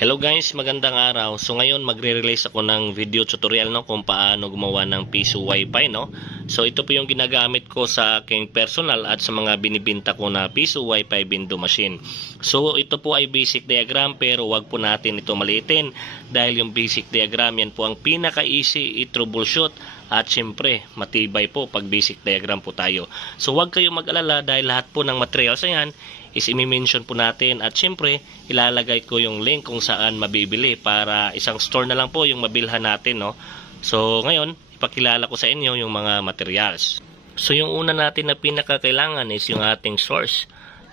Hello guys, magandang araw. So ngayon magre-release ako ng video tutorial kung paano gumawa ng piso wifi So ito po yung ginagamit ko sa aking personal at sa mga binibenta ko na piso wifi window machine. So ito po ay basic diagram pero wag po natin ito maliitin dahil yung basic diagram yan po ang pinaka-easy i-troubleshoot at syempre matibay po pag basic diagram po tayo. So wag kayong mag-alala dahil lahat po ng materials na yan is i-mention po natin at syempre ilalagay ko yung link kung saan mabibili para isang store na lang po yung mabilhan natin So ngayon ipakilala ko sa inyo yung mga materials. So yung una natin na pinakakailangan is yung ating source,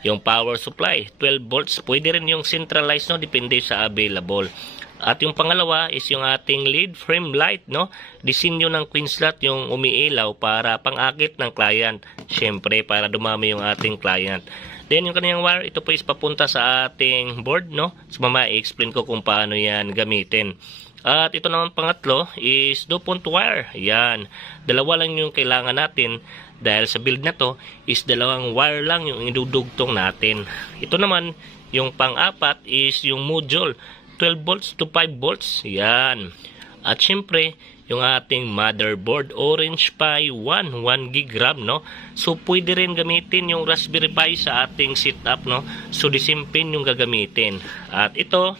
yung power supply 12 volts, pwede rin yung centralized depende sa available. At yung pangalawa is yung ating lead frame light disenyo ng queen slot yung umiilaw para pang-akit ng client, syempre para dumami yung ating client. Then yung kaniyang wire, ito po is papunta sa ating board So mamaya i-explain ko kung paano yan gamitin. At ito naman pangatlo is DuPont wire. Yan, dalawa lang yung kailangan natin dahil sa build na to is dalawang wire lang yung idudugtong natin. Ito naman yung pang-apat is yung module 12 volts to 5 volts. Yan. At syempre yung ating motherboard Orange Pi 1 gig RAM So pwede rin gamitin yung Raspberry Pi sa ating setup So the same pin yung gagamitin. At ito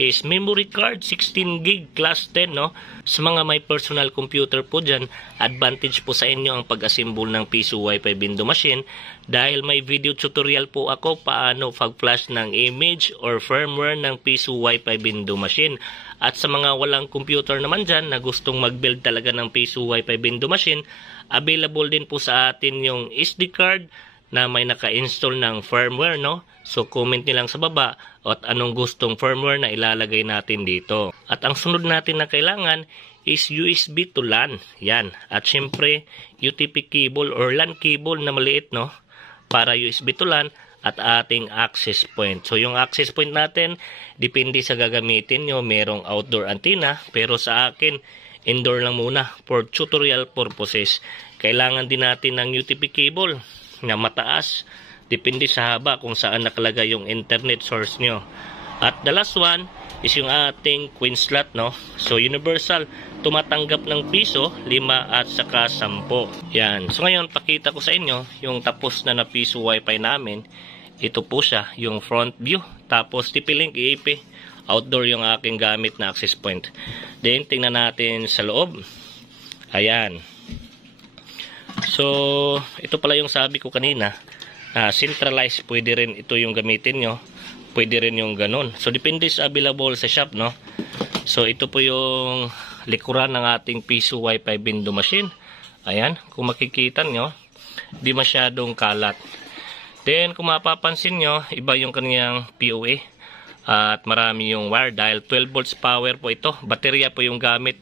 is memory card 16 gig class 10 Sa mga may personal computer po dyan, advantage po sa inyo ang pag-assemble ng piso wifi window machine dahil may video tutorial po ako paano pag-flash ng image or firmware ng piso wifi window machine. At sa mga walang computer naman dyan na gustong mag-build talaga ng piso wifi window machine, available din po sa atin yung SD card na may naka-install ng firmware So comment nyo lang sa baba at anong gustong firmware na ilalagay natin dito. At ang sunod natin na kailangan is USB to LAN. Yan. At syempre UTP cable or LAN cable na maliit para USB to LAN at ating access point. So yung access point natin depende sa gagamitin nyo. Merong outdoor antenna pero sa akin indoor lang muna for tutorial purposes. Kailangan din natin ng UTP cable na mataas, depende sa haba kung saan nakalagay yung internet source nyo. At the last one is yung ating queen slot So universal, tumatanggap ng piso, 5 at saka 10. Yan. So ngayon pakita ko sa inyo yung tapos na piso wifi namin. Ito po siya, yung front view. Tapos TP-Link EAP. Outdoor yung aking gamit na access point. Then tingnan natin sa loob. Ayan. So ito pala yung sabi ko kanina. Centralized, pwede rin ito yung gamitin nyo. Pwede rin yung ganun. So depende sa available sa shop So ito po yung likuran ng ating piso wifi window machine. Ayan, kung makikita nyo, di masyadong kalat. Then kung mapapansin nyo, iba yung kanyang POA. At marami yung wire dahil 12 volts power po ito. Baterya po yung gamit,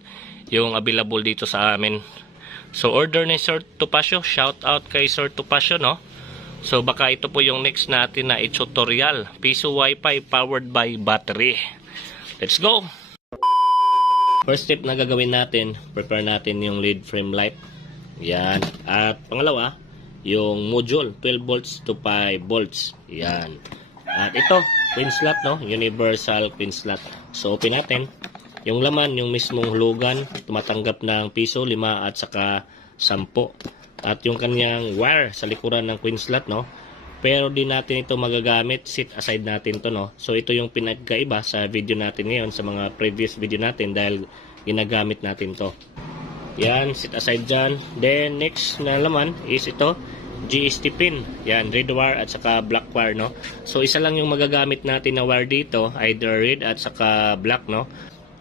yung available dito sa amin. So order ni Sir Topacio, shout out kay Sir Topacio So baka ito po yung next natin na tutorial, piso wifi powered by battery. Let's go! First step na gagawin natin, prepare natin yung lead frame light. Yan. At pangalawa, yung module 12 volts to 5 volts. Yan. At ito, queen slot universal queen slot. So open natin. Yung laman, yung mismong hulugan, tumatanggap ng piso, 5 at saka 10. At yung kanyang wire sa likuran ng queen slot pero di natin ito magagamit, sit aside natin to So ito yung pinagkaiba sa video natin ngayon sa mga previous video natin dahil ginagamit natin to. Yan, sit aside dyan. Then next na laman is ito, GST pin. Yan, red wire at saka black wire So isa lang yung magagamit natin na wire dito, either red at saka black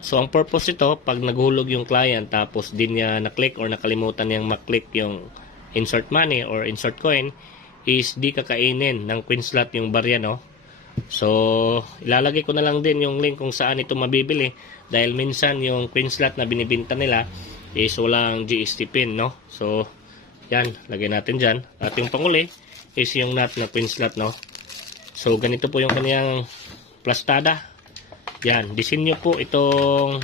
So ang purpose ito, pag naghulog yung client tapos din niya na-click or nakalimutan niyang ma-click yung insert money or insert coin, is di kakainin ng queen slot yung barya So ilalagay ko na lang din yung link kung saan ito mabibili dahil minsan yung queen slot na binibenta nila is walang GST pin So yan, lagay natin dyan. At yung panguli is yung nut na queen slot So ganito po yung kanyang plastada. Yan, disenyo po itong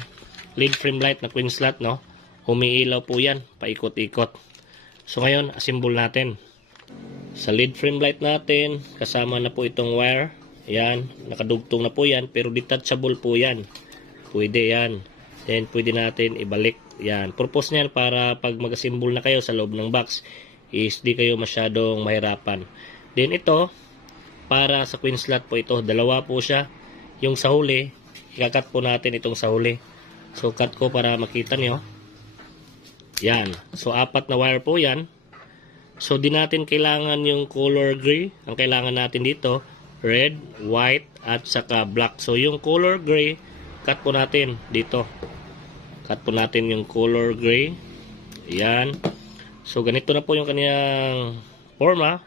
lead frame light na queen slot Umiilaw po yan, paikot-ikot. So ngayon, assemble natin. Sa lead frame light natin, kasama na po itong wire. Yan, nakadugtong na po yan, pero detachable po yan. Pwede yan. Then, pwede natin ibalik. Yan, purpose niyan para pag mag-assemble na kayo sa loob ng box, is di kayo masyadong mahirapan. Then, ito, para sa queen slot po ito, dalawa po siya. Yung sa huli, ikakat po natin itong sa huli. So, cut ko para makita nyo. Yan. So, 4 na wire po yan. So, di natin kailangan yung color gray. Ang kailangan natin dito, red, white, at saka black. So, yung color gray, cut po natin dito. Cut po natin yung color gray. Yan. So, ganito na po yung kanyang forma.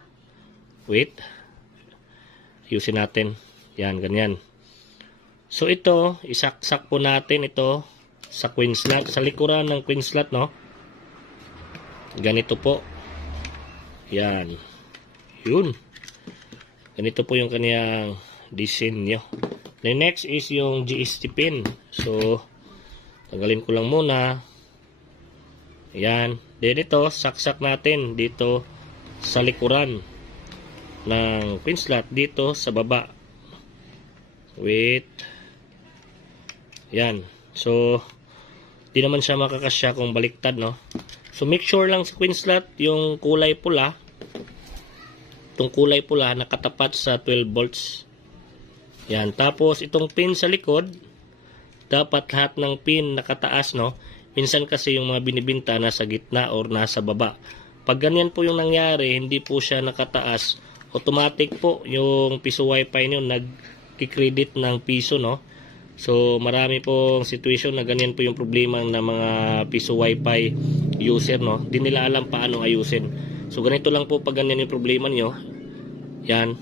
Wait. Ayusin natin. Yan, ganyan. So, ito, isaksak po natin ito sa queen slot. Sa likuran ng queen slot, no? Ganito po. Yan. Yun. Ganito po yung kanyang disenyo. The next is yung GST pin. So, tanggalin ko lang muna. Yan. Then ito, saksak natin dito sa likuran ng queen slot. Dito sa baba. Wait. Yan. So, di naman siya makakasya kung baliktad, no? So, make sure lang sa queen slot yung kulay pula. Itong kulay pula nakatapat sa 12 volts. Yan. Tapos, itong pin sa likod, dapat lahat ng pin nakataas, no? Minsan kasi yung mga binibinta nasa gitna or nasa baba. Pag ganyan po yung nangyari, hindi po siya nakataas, automatic po yung piso wifi nyo nag-credit ng piso, no? So, marami pong situation na ganyan po yung problema ng mga piso wifi user, no? Di nila alam paano ayusin. So, ganito lang po pag ganyan yung problema nyo. Yan.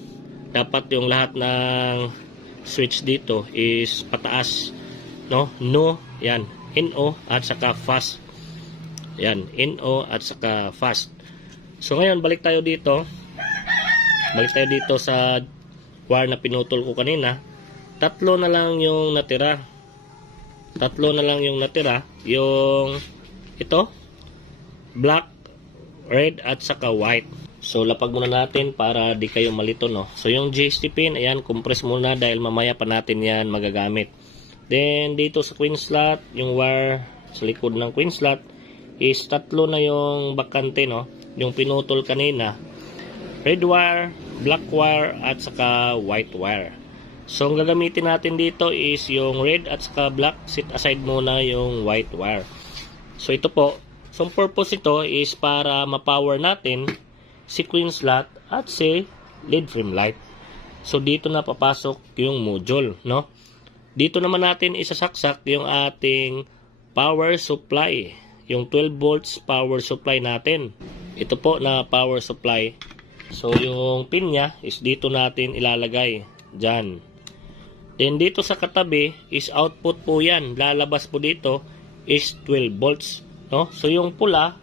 Dapat yung lahat ng switch dito is pataas, no? No. Yan. NO at saka fast. Yan. NO at saka fast. So, ngayon, balik tayo dito. Balik tayo dito sa wire na pinutol ko kanina. Tatlo na lang yung natira. Tatlo na lang yung natira. Yung ito, black, red, at saka white. So, lapag muna natin para di kayo malito, no? So, yung GST pin, ayan, compress muna dahil mamaya pa natin yan magagamit. Then, dito sa queen slot, yung wire sa likod ng queen slot is tatlo na yung bakante, no? Yung pinutol kanina. Red wire, black wire, at saka white wire. So, ang gagamitin natin dito is yung red at saka black. Set aside muna yung white wire. So, ito po. So, ang purpose ito is para ma-power natin si queen slot at si LED frame light. So, dito na papasok yung module, no? Dito naman natin isasaksak yung ating power supply. Yung 12 volts power supply natin. Ito po na power supply. So, yung pin niya is dito natin ilalagay. Diyan. Then, dito sa katabi is output po yan. Lalabas po dito is 12 volts. No? So, yung pula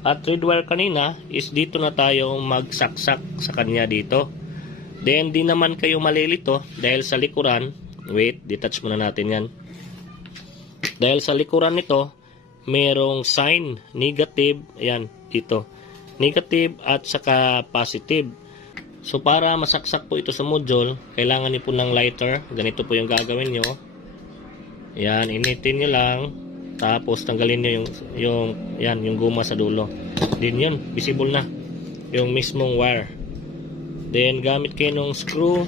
at red wire kanina is dito na tayo magsaksak sa kanya dito. Then, di naman kayo malilito dahil sa likuran. Wait, detach muna natin yan. Dahil sa likuran nito, merong sign, negative, ayan, dito. Negative at saka positive. So, para masaksak po ito sa module, kailangan niyo po ng lighter. Ganito po yung gagawin nyo. Yan, initin nyo lang. Tapos, tanggalin nyo yung guma sa dulo. Din yun, visible na. Yung mismong wire. Then, gamit kayo ng screw.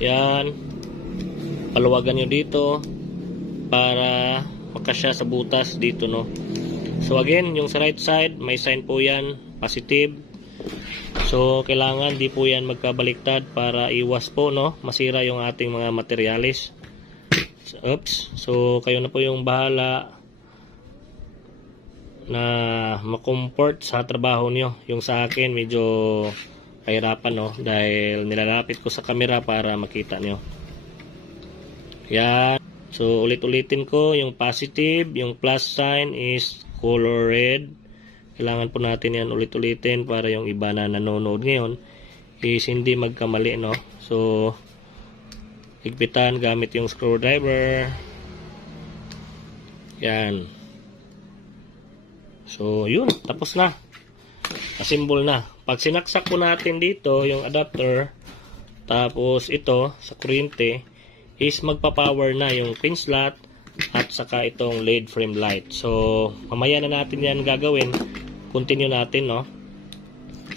Yan. Paluwagan nyo dito. Para makasya sa butas dito, no. So, again, yung sa right side, may sign po yan. Positive. So, kailangan di po yan magkabaliktad para iwas po, no, masira yung ating mga materialis. Oops. So, kayo na po yung bahala na makomfort sa trabaho nyo. Yung sa akin, medyo kahirapan, no, dahil nilalapit ko sa camera para makita nyo. Yan. So, ulit-ulitin ko, yung positive, yung plus sign is color red. Kailangan po natin yan ulit-ulitin para yung iba na nanonood ngayon is hindi magkamali, no? So, higpitan gamit yung screwdriver. Yan. So, yun. Tapos na. Assemble na. Pag sinaksak po natin dito yung adapter, Tapos ito sa kuryente is magpa-power na yung pin slot at saka itong LED frame light. So mamaya na natin yan gagawin. Continue natin, no?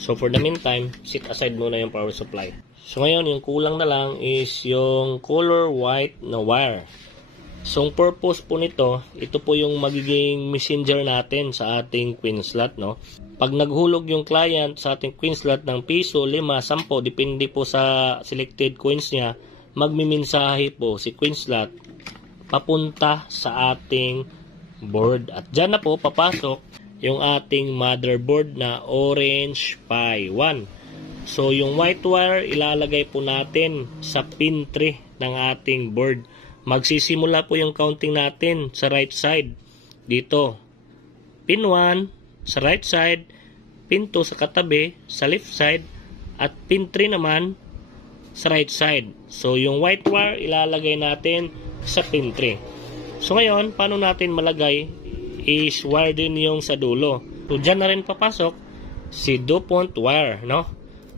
So for the meantime, set aside muna yung power supply. So ngayon, yung kulang na lang is yung color white na wire. So ang purpose po nito, ito po yung magiging messenger natin sa ating queen slot, no? Pag naghulog yung client sa ating queen slot ng piso, 5, 10, depende po sa selected coins niya, magmimensahe po si queen slot papunta sa ating board. At dyan na po papasok yung ating motherboard na Orange Pi 1. So yung white wire ilalagay po natin sa pin 3 ng ating board. Magsisimula po yung counting natin sa right side. Dito, pin 1 sa right side, pin 2 sa katabi, sa left side, at pin 3 naman sa right side. So yung white wire ilalagay natin sa pin 3. So ngayon, paano natin malagay is wire din yung sa dulo. So dyan na rin papasok si DuPont wire, no?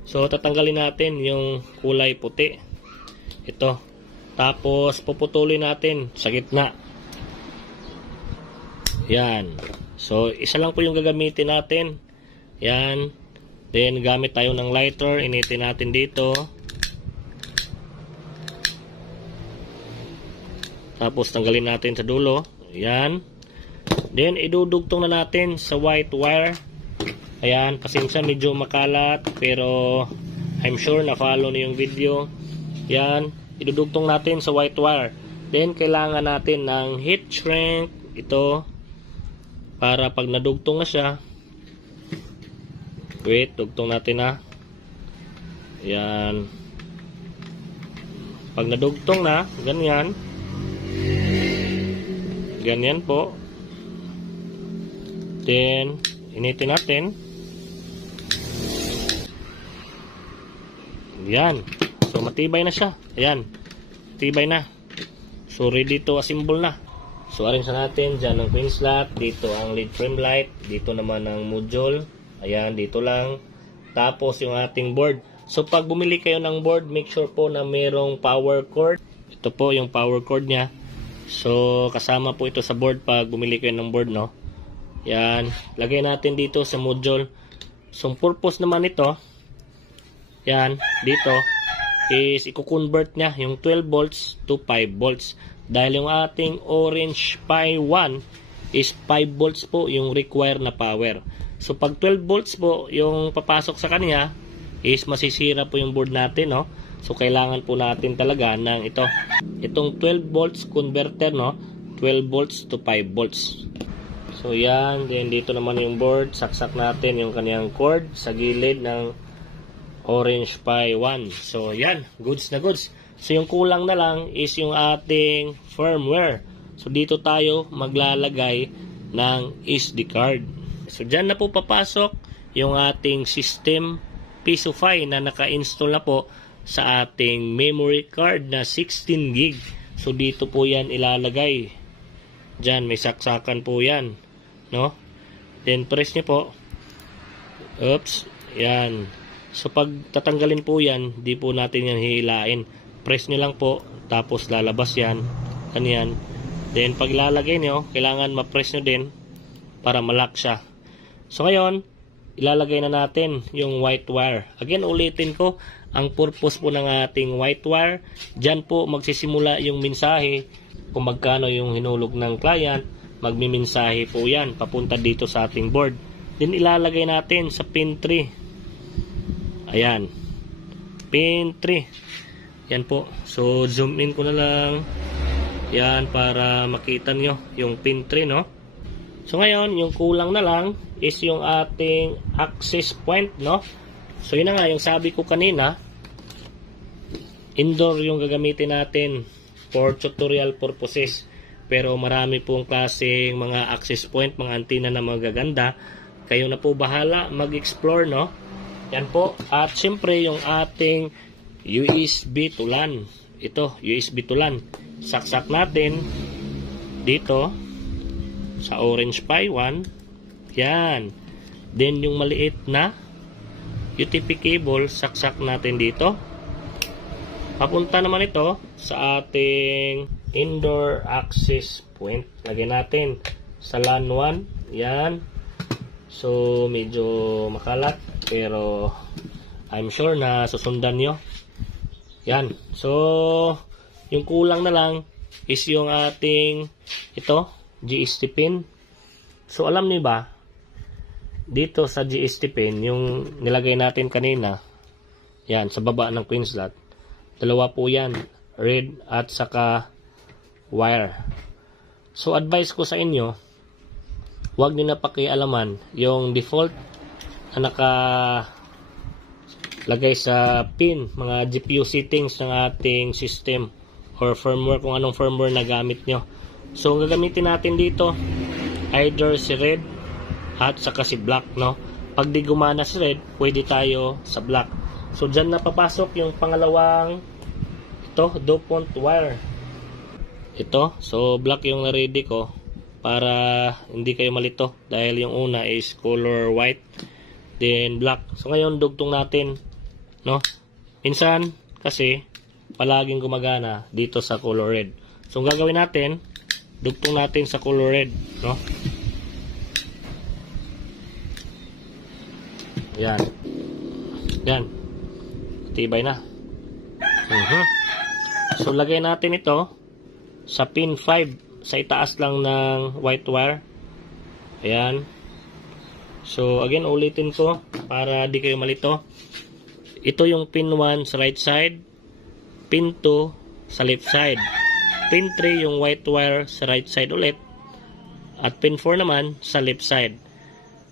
So tatanggalin natin yung kulay puti. Ito. Tapos puputulin natin sa gitna. Yan. So isa lang po yung gagamitin natin. Yan. Then gamit tayo ng lighter, initin natin dito. Tapos tanggalin natin sa dulo. Yan. Then idudugtong na natin sa white wire. Ayan, pasensya medyo makalat pero I'm sure na follow na yung video. Yan, idudugtong natin sa white wire. Then kailangan natin ng heat shrink ito para pag nadugtong na siya. Wait, dugtong natin ha. Yan. Pag nadugtong na, ganyan. Ganyan po. Then, initin natin. Yan. So, matibay na siya. Ayan. Matibay na. So, ready to assemble na. So, arrange na natin. Diyan ang queen slot. Dito ang LED frame light. Dito naman ang module. Ayan, dito lang. Tapos, yung ating board. So, pag bumili kayo ng board, make sure po na merong power cord. Ito po yung power cord niya. So, kasama po ito sa board pag bumili kayo ng board, no? Yan. Lagay natin dito sa module. So, ang purpose naman ito, yan, dito, is i-convert niya yung 12 volts to 5 volts. Dahil yung ating Orange Pi 1 is 5 volts po yung require na power. So, pag 12 volts po yung papasok sa kanya, is masisira po yung board natin, no? So, kailangan po natin talaga ng ito. Itong 12 volts converter, no? 12 volts to 5 volts. So, yan. Then, dito naman yung board. Saksak natin yung kanyang cord sa gilid ng Orange Pi 1. So, yan. Goods na goods. So, yung kulang na lang is yung ating firmware. So, dito tayo maglalagay ng SD card. So, dyan na po papasok yung ating system PisoFi na naka-install na po sa ating memory card na 16 gig. So, dito po yan ilalagay. Dyan, may saksakan po yan. No? Then, press nyo po. Oops. Yan. So, pag tatanggalin po yan, di po natin yan hihilain. Press nyo lang po. Tapos, lalabas yan. Ganyan. Then, pag lalagay nyo, kailangan ma-press nyo din para malak siya. So, ngayon, ilalagay na natin yung white wire. Again, ulitin ko, ang purpose po ng ating white wire, dyan po magsisimula yung mensahe kung magkano yung hinulog ng client, magmimensahe po yan, papunta dito sa ating board. Then, ilalagay natin sa pin 3. Ayan. Pin 3. Yan po. So, zoom in ko na lang. Yan, para makita nyo yung pin 3, no? So, ngayon, yung kulang na lang is yung ating access point, no? So, yun na nga, yung sabi ko kanina, indoor yung gagamitin natin for tutorial purposes. Pero marami pong klaseng mga access point, mga antenna na magaganda. Kayo na po bahala mag-explore, no? Yan po. At syempre, yung ating USB to LAN. Ito, USB to LAN. Saksak natin dito sa Orange Pi 1. Yan. Then, yung maliit na UTP cable, saksak natin dito. Papunta naman ito sa ating indoor access point. Lagyan natin sa LAN 1. Yan. So, medyo makalat. Pero, I'm sure na susundan nyo. Yan. So, yung kulang na lang is yung ating ito, GST pin. So, alam niyo ba, dito sa GST pin, yung nilagay natin kanina, yan, sa baba ng pin slot, dalawa po yan, red at saka wire. So, advice ko sa inyo, huwag nyo na pakialaman yung default na nakalagay sa pin, mga GPU settings ng ating system or firmware, kung anong firmware na gamit nyo. So, ang gagamitin natin dito, either si red at saka si black, no? Pag di gumana si red, pwede tayo sa black. So, dyan na papasok yung pangalawang ito, DuPont wire. Ito, so black yung na-ready ko para hindi kayo malito dahil yung una is color white, then black. So, ngayon dugtong natin, no? Minsan, kasi, palaging gumagana dito sa color red. So, ang gagawin natin, dugtong natin sa color red, no? Yan. Yan. Tibay na. So, lagay natin ito sa pin 5. Sa itaas lang ng white wire. Ayan. So, again, ulitin ko para di kayo malito. Ito yung pin 1 sa right side. Pin 2 sa left side. Pin 3 yung white wire sa right side ulit. At pin 4 naman sa left side.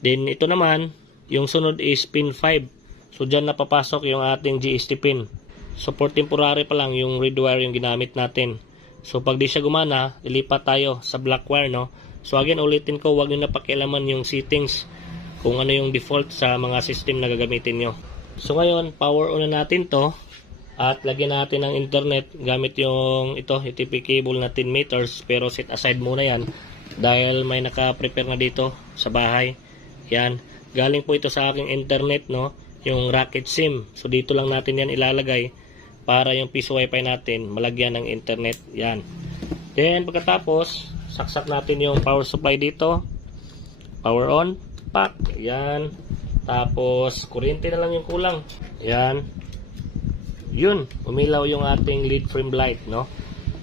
Then, ito naman, yung sunod is pin 5. So, dyan napapasok yung ating GST pin. So, for temporary pa lang yung red wire yung ginamit natin. So, pag di siya gumana, ilipat tayo sa black wire, no? So, again, ulitin ko, huwag nyo na pakialaman yung settings kung ano yung default sa mga system na gagamitin nyo. So, ngayon, power on na natin to at lagyan natin ng internet gamit yung ito, UTP cable na 10 meters, pero set aside muna yan dahil may naka-prepare na dito sa bahay. Yan. Galing po ito sa aking internet, no? Yung Rocket SIM. So, dito lang natin yan ilalagay para yung piso wifi natin malagyan ng internet. Yan. Then, pagkatapos, saksak natin yung power supply dito. Power on. Pack. Yan. Tapos, kuryente na lang yung kulang. Yan. Yun. Umilaw yung ating lead frame light, no?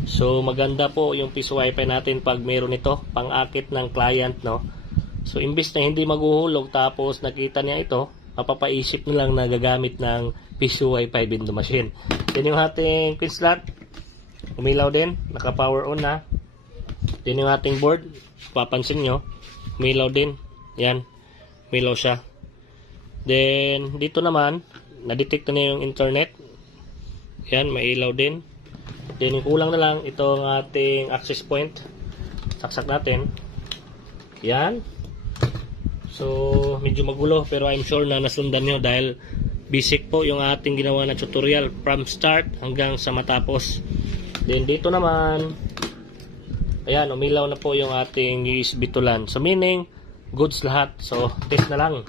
So, maganda po yung piso wifi natin pag meron ito. Pang-akit ng client, no? So, imbis na hindi maghuhulog tapos nakita niya ito, mapapaisip na lang na gagamit ng piso wifi window machine. Then yung ating pin slot, umilaw din, naka-power on na. Then yung ating board, papansin nyo, umilaw din. Yan, umilaw siya. Then, dito naman, na-detect na yung internet. Yan, may ilaw din. Then, yung kulang na lang, ito ang ating access point. Saksak natin. Yan. So, medyo magulo pero I'm sure na nasundan nyo dahil basic po yung ating ginawa na tutorial from start hanggang sa matapos. Then dito naman, ayan, umilaw na po yung ating USB to LAN. So, meaning, goods lahat. So, test na lang.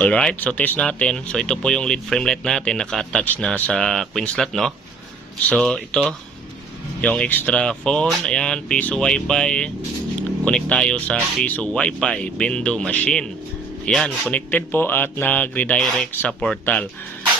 Alright, so test natin. So, ito po yung lead frame light natin, naka-attach na sa queen slot, no? So, ito, yung extra phone, ayan, piso wifi. Connect tayo sa piso wifi window machine. Yan, connected po at nag-redirect sa portal.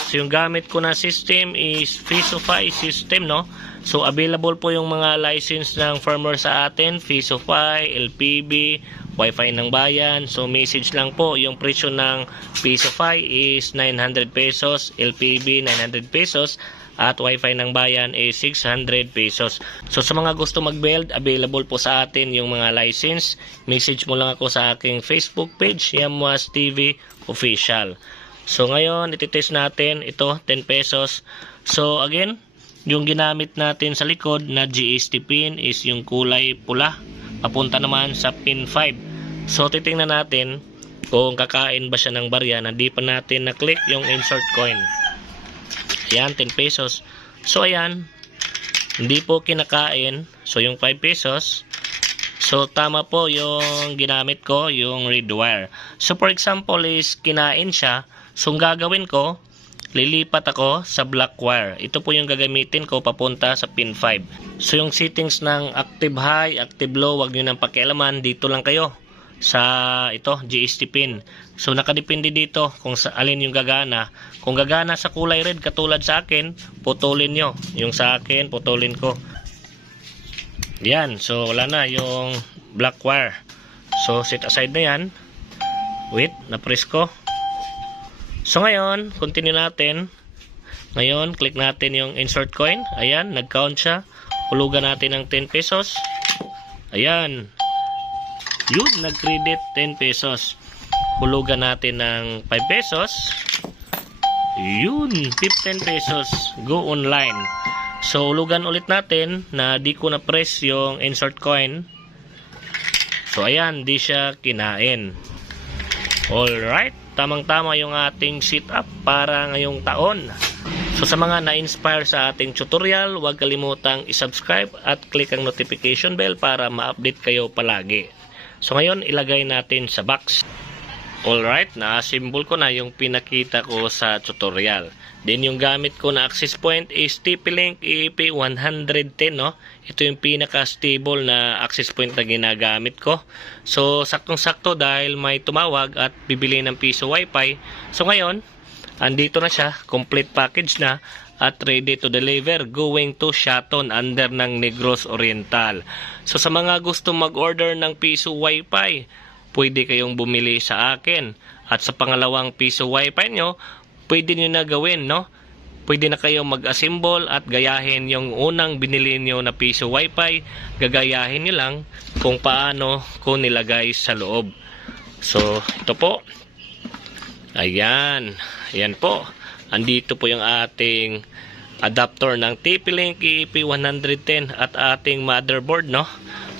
So, yung gamit ko na system is Fisofy system, no? So, available po yung mga license ng firmware sa atin, Fisofy, LPB, Wi-Fi ng bayan. So, message lang po, yung presyo ng Fisofy is 900 pesos, LPB 900 pesos, at Wi-Fi ng bayan is 600 pesos. So, sa mga gusto mag-build, available po sa atin yung mga license. Message mo lang ako sa aking Facebook page, Yamwas TV Official. So, ngayon, ititest natin ito, 10 pesos. So, again, yung ginamit natin sa likod na GST pin is yung kulay pula. Papunta naman sa pin 5. So, titingnan natin kung kakain ba siya ng barya na di pa natin na-click yung insert coin. Ayan, 10 pesos. So, ayan, hindi po kinakain. So, yung 5 pesos. So, tama po yung ginamit ko, yung red wire. So, for example, is kinain siya. So, ang gagawin ko, lilipat ako sa black wire. Ito po yung gagamitin ko papunta sa pin 5. So yung settings ng active high, active low, wag nyo nang pakialaman. Dito lang kayo sa ito, GST pin. So nakadepende dito kung sa alin yung gagana. Kung gagana sa kulay red katulad sa akin, putulin nyo. Yung sa akin, putulin ko. Yan, so wala na yung black wire. So set aside na yan. Wait, na-press ko. So ngayon, continue natin. Ngayon, click natin yung insert coin. Ayan, nag-count siya. Hulugan natin ng 10 pesos. Ayan. Yun, nag-credit 10 pesos. Hulugan natin ng 5 pesos. Yun, 15 pesos. Go online. So, hulugan ulit natin na di ko na-press yung insert coin. So, ayan, di siya kinain. Alright, tamang-tama yung ating setup para ngayong taon. So, sa mga na-inspire sa ating tutorial, huwag kalimutang i-subscribe at click ang notification bell para ma-update kayo palagi. So, ngayon, ilagay natin sa box. Alright, na-assemble ko na yung pinakita ko sa tutorial. Then yung gamit ko na access point is TP-Link EP110, no? Ito yung pinaka-stable na access point na ginagamit ko. So saktong-sakto dahil may tumawag at bibili ng piso wifi. So ngayon, andito na siya, complete package na at ready to deliver, going to Shaton under ng Negros Oriental. So sa mga gusto mag-order ng piso wifi, pwede kayong bumili sa akin. At sa pangalawang piso wifi nyo, pwede nyo na gawin, no? Pwede na kayong mag-assemble at gayahin yung unang binili nyo na piso wifi. Gagayahin nyo lang kung paano ko nilagay sa loob. So, ito po. Ayan. Ayan po. Andito po yung ating adapter ng TP-Link EP110 at ating motherboard, no?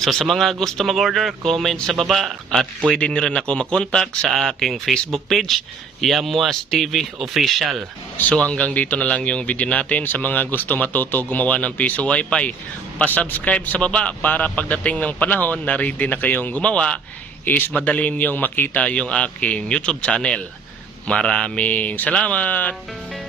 So sa mga gusto mag-order, comment sa baba at pwede nyo rin ako makontak sa aking Facebook page, Yamwas TV Official. So hanggang dito na lang yung video natin. Sa mga gusto matuto gumawa ng piso wifi, pa-subscribe sa baba para pagdating ng panahon na ready na kayong gumawa is madali nyong makita yung aking YouTube channel. Maraming salamat!